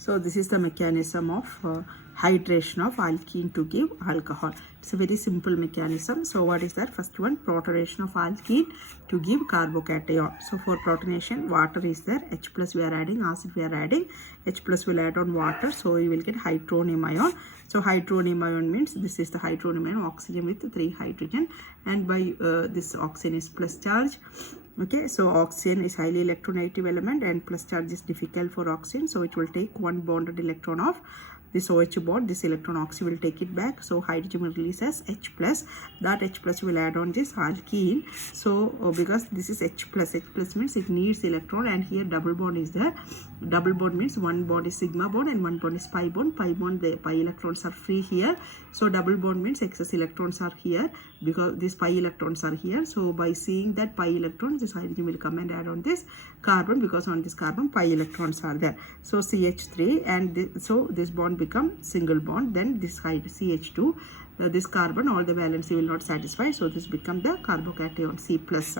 So this is the mechanism of hydration of alkene to give alcohol. It's a very simple mechanism. So what is that? First one, protonation of alkene to give carbocation. So for protonation, water is there, H plus we are adding, acid we are adding, H plus will add on water, so we will get hydronium ion. So hydronium ion means this is the hydronium ion, oxygen with 3 hydrogen, and by this oxygen is plus charge. Okay, so oxygen is highly electronegative element and plus charge is difficult for oxygen, so it will take one bonded electron of this OH bond. This electron oxygen will take it back, so hydrogen will release as H plus. That H plus will add on this alkene. So because this is H plus means it needs electron, and here double bond is there. Double bond means one bond is sigma bond and one bond is pi bond. Pi bond, the pi electrons are free here, so double bond means excess electrons are here because these pi electrons are here. So by seeing that pi electrons, this hydrogen will come and add on this carbon, because on this carbon pi electrons are there. So CH3, and so this bond become single bond. Then this CH2, this carbon, all the valency will not satisfy, so this become the carbocation C plus.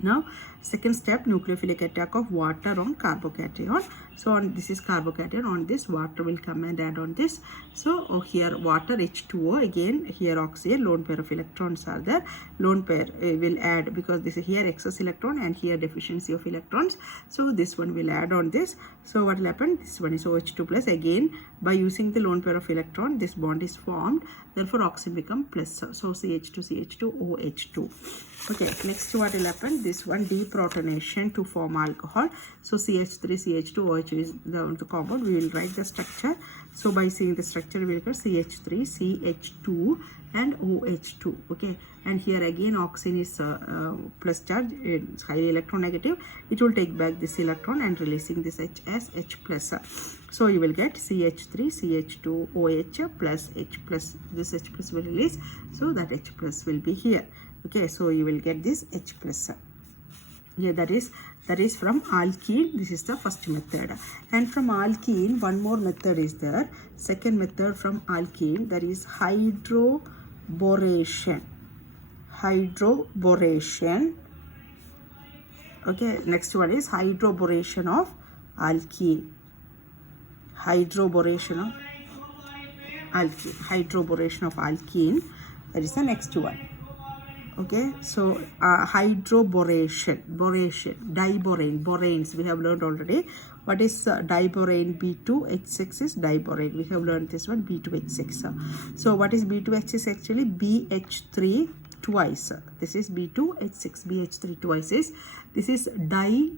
Now second step, nucleophilic attack of water on carbocation. So on this is carbocation, on this water will come and add on this. So here water H2O, again here oxygen, lone pair of electrons are there. Lone pair will add, because this is here excess electron and here deficiency of electrons, so this one will add on this. So what will happen? This one is OH2 plus. Again by using the lone pair of electron, this bond is formed, therefore oxygen become plus. So CH2 OH2. Okay, next what will happen? This one, deprotonation to form alcohol. So CH3 CH2 OH is the compound. We will write the structure. So by seeing the structure, we will get CH3 CH2 and OH2. Okay, and here again oxygen is plus charge, it's highly electronegative. It will take back this electron and releasing this H as H plus. So you will get CH3 CH2 OH plus H plus. This H plus will release, so that H plus will be here. Okay, so you will get this H plus. Yeah, that is from alkene. This is the first method, and from alkene one more method is there. Second method from alkene, that is hydroboration. Okay, next one is hydroboration of alkene. Hydroboration of alkene, that is the next one. Okay, so hydroboration, boranes we have learned already. What is diborane? B2H6 is diborane. We have learned this one, B2H6. So what is B2H6 actually? BH3 twice. This is B2H6, BH3 twice is, this is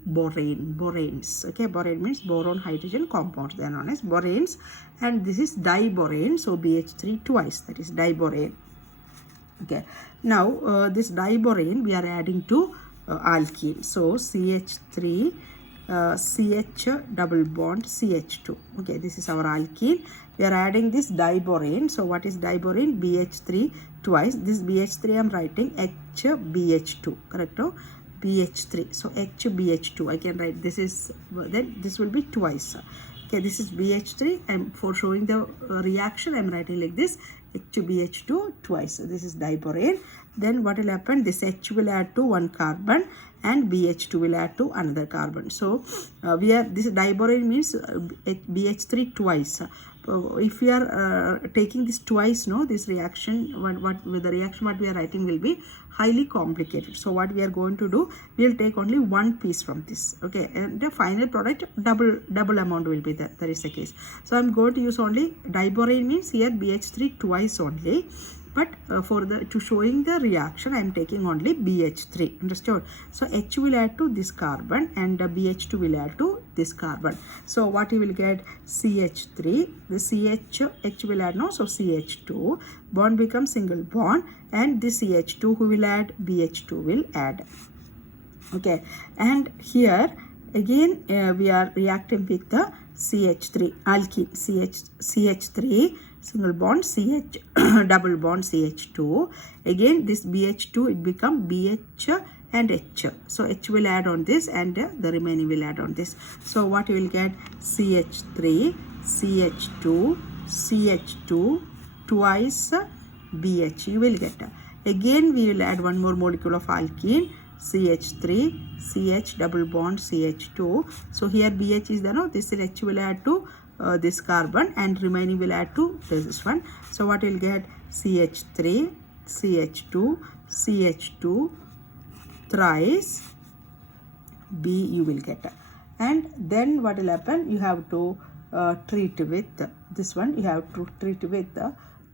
boranes. Okay, borane means boron hydrogen compounds, they are known as boranes, and this is diborane, so BH3 twice, that is diborane. Okay, now this diborane we are adding to alkene. So CH3 CH double bond CH2. Okay, this is our alkene. We are adding this diborane. So what is diborane? BH3 twice. This BH3 I am writing HBH2. Correct? No? BH3. So HBH2 I can write. This is, then this will be twice. Okay, this is BH3, and for showing the reaction I am writing like this, HBH2 twice. This is diborane. Then what will happen? This H will add to one carbon and BH2 will add to another carbon. So we are, this diborane means BH3 twice. If we are taking this twice, no, this reaction, what with the reaction what we are writing will be highly complicated. So what we are going to do, we will take only one piece from this. Okay, and the final product double amount will be there. That is the case. So I am going to use only diborane, means here BH3 twice only. But for the showing the reaction, I am taking only BH3. Understood? So H will add to this carbon and BH2 will add to this carbon. So what you will get? CH3. The H will add, no, so CH2. Bond becomes single bond, and this CH2 who will add? BH2 will add. Okay, and here again we are reacting with the CH3 alkene, CH3 single bond CH double bond CH2. Again this BH2, it become BH and H. So H will add on this and the remaining will add on this. So what you will get? CH3 CH2 CH2 twice BH you will get. Again we will add one more molecule of alkene. CH3, CH double bond CH2. So here BH is there, no? This H will add to this carbon and remaining will add to this one. So what will get? CH3, CH2, CH2 thrice B you will get. And then what will happen? You have to treat with this one. You have to treat with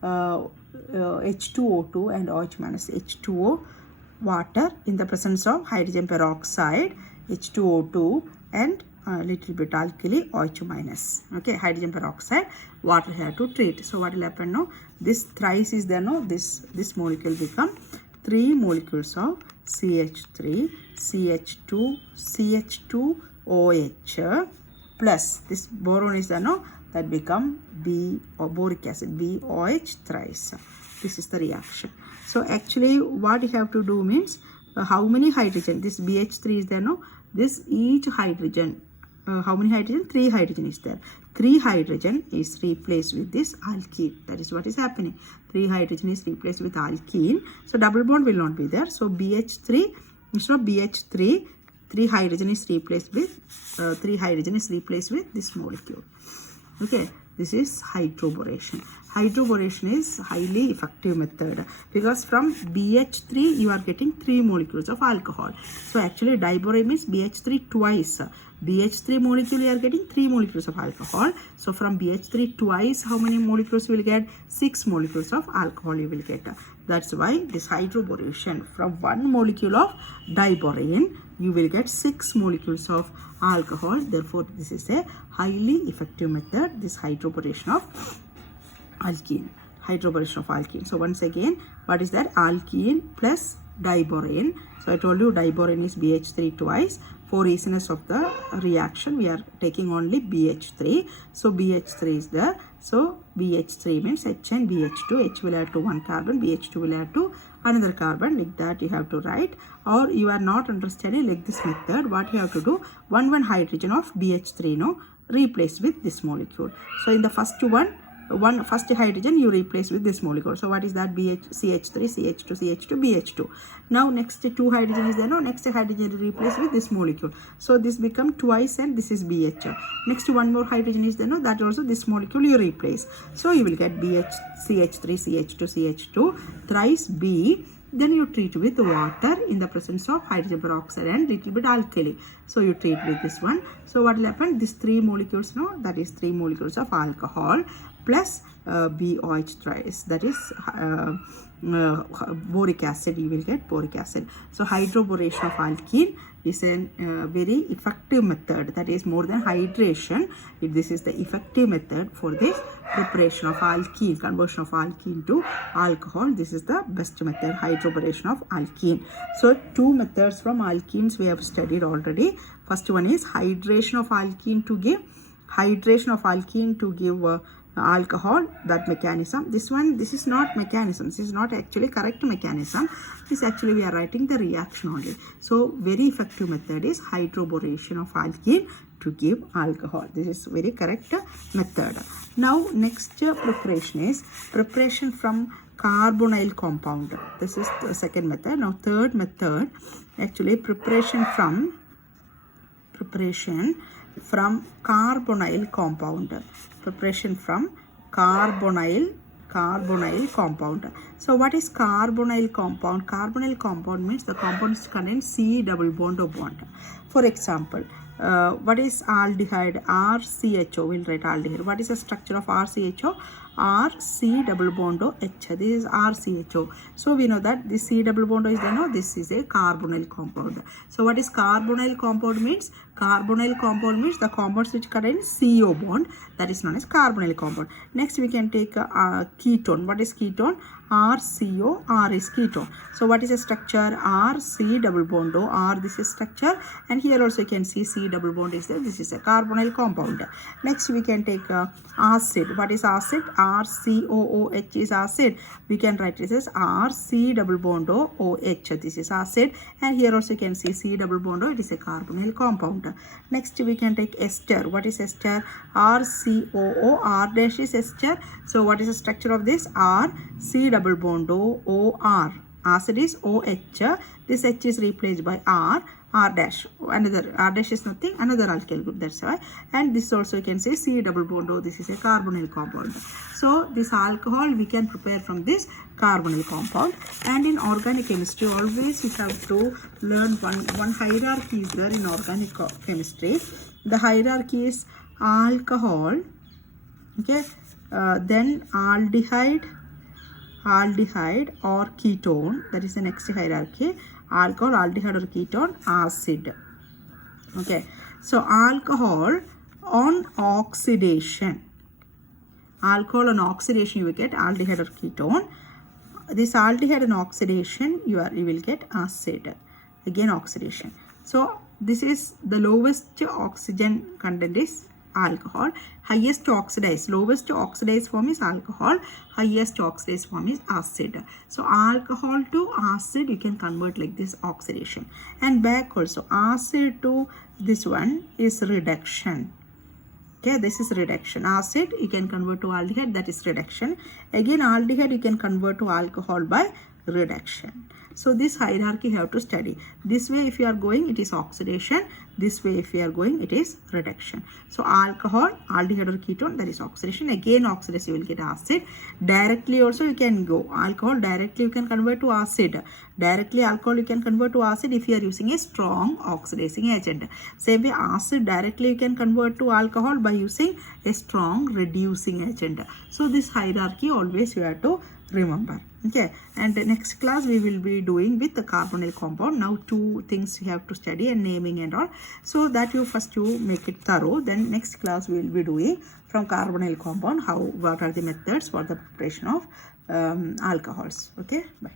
H2O2 and OH minus H2O water in the presence of hydrogen peroxide, H2O2 and little bit alkali OH minus. Okay, hydrogen peroxide water here to treat. So what will happen now? This thrice is there, no? This molecule become 3 molecules of CH3, CH2, CH2 OH plus this boron is there, no? That become B or boric acid, BOH thrice. This is the reaction. So actually what you have to do means how many hydrogen? This BH3 is there, no? This each hydrogen, how many hydrogen? 3 hydrogen is there. 3 hydrogen is replaced with this alkene. That is what is happening. 3 hydrogen is replaced with alkene. So double bond will not be there. So BH3, instead of BH3, 3 hydrogen is replaced with this molecule. Okay, this is hydroboration. Hydroboration is highly effective method because from BH3 you are getting 3 molecules of alcohol. So actually diborane means BH3 twice. BH3 molecule you are getting 3 molecules of alcohol. So from BH3 twice how many molecules you will get? 6 molecules of alcohol you will get. That's why this hydroboration, from 1 molecule of diborane you will get 6 molecules of alcohol. Therefore this is a highly effective method, this hydroboration of alkene. Hydroboration of alkene. So once again, what is that? Alkene plus diborane. So I told you diborane is BH3 twice. For easiness of the reaction we are taking only BH3. So BH3 is there. So BH3 means H and BH2. H will add to 1 carbon, BH2 will add to another carbon. Like that you have to write. Or you are not understanding like this method, what you have to do? 1 hydrogen of BH3 no replace with this molecule. So in the first first hydrogen you replace with this molecule. So what is that? CH3, CH2, CH2, BH2. Now next 2 hydrogen is there, no? Next hydrogen replace with this molecule. So this become twice and this is BH. Next 1 more hydrogen is there, no? That also this molecule you replace. So you will get BH, CH3, CH2, CH2 thrice B. Then you treat with water in the presence of hydrogen peroxide and little bit alkali. So you treat with this one. So what will happen? These 3 molecules, no? That is 3 molecules of alcohol plus BOH thrice. That is boric acid. You will get boric acid. So hydroboration of alkene is a very effective method. That is more than hydration. This is the effective method for this preparation of alkene, conversion of alkene to alcohol. This is the best method, hydroboration of alkene. So 2 methods from alkenes we have studied already. First one is hydration of alkene to give alcohol, that mechanism. This is not mechanism. This is not actually correct mechanism. This actually we are writing the reaction only. So very effective method is hydroboration of alkene to give alcohol. This is very correct method. Now next preparation is preparation from carbonyl compound. This is the second method. Now third method, actually preparation from carbonyl compound. Preparation from carbonyl compound. So what is carbonyl compound? Carbonyl compound means the compounds contain C double bond or bond. For example, what is aldehyde? RCHO. We'll write aldehyde. What is the structure of RCHO? RC double bond O H. This is RCHO. So we know that this C double bond O is there. No, this is a carbonyl compound. So what is carbonyl compound means? Carbonyl compound means the compounds which contain CO bond. That is known as carbonyl compound. Next we can take ketone. What is ketone? RCO. R is ketone. So what is the structure? RC double bond O. R, this is structure, and here also you can see C double bond is there. This is a carbonyl compound. Next we can take acid. What is acid? RCOOH is acid. We can write this as RC double bond O OH. This is acid, and here also you can see C double bond O. It is a carbonyl compound. Next we can take ester. What is ester? RCOO. R dash is ester. So what is the structure of this? R C double bond O OR. Acid is OH. This H is replaced by R dash. Another R dash is nothing, another alkyl group, that's why. And this also you can say C double bond O. This is a carbonyl compound. So this alcohol we can prepare from this carbonyl compound. And in organic chemistry, always we have to learn one hierarchy is there in organic chemistry. The hierarchy is alcohol, okay, then aldehyde or ketone, that is the next hierarchy. Alcohol, aldehyde or ketone, acid. Okay, so alcohol on oxidation, you will get aldehyde or ketone. This aldehyde and oxidation you will get acid, again oxidation. So this is the lowest oxygen content is alcohol, highest oxidized, lowest oxidized form is alcohol, highest oxidized form is acid. So alcohol to acid you can convert like this, oxidation. And back also, acid to this one is reduction. Okay, this is reduction. Acid you can convert to aldehyde, that is reduction. Again aldehyde you can convert to alcohol by reduction. So this hierarchy you have to study. This way if you are going, it is oxidation. This way if you are going, it is reduction. So alcohol, aldehyde or ketone, that is oxidation. Again oxidation you will get acid. Directly also you can go. Alcohol directly you can convert to acid. Directly alcohol you can convert to acid if you are using a strong oxidizing agent. Same way acid directly you can convert to alcohol by using a strong reducing agent. So this hierarchy always you have to remember. Okay, and the next class we will be doing with the carbonyl compound. Now two things you have to study and naming and all, so that you first make it thorough. Then next class we will be doing from carbonyl compound what are the methods for the preparation of alcohols. Okay, bye.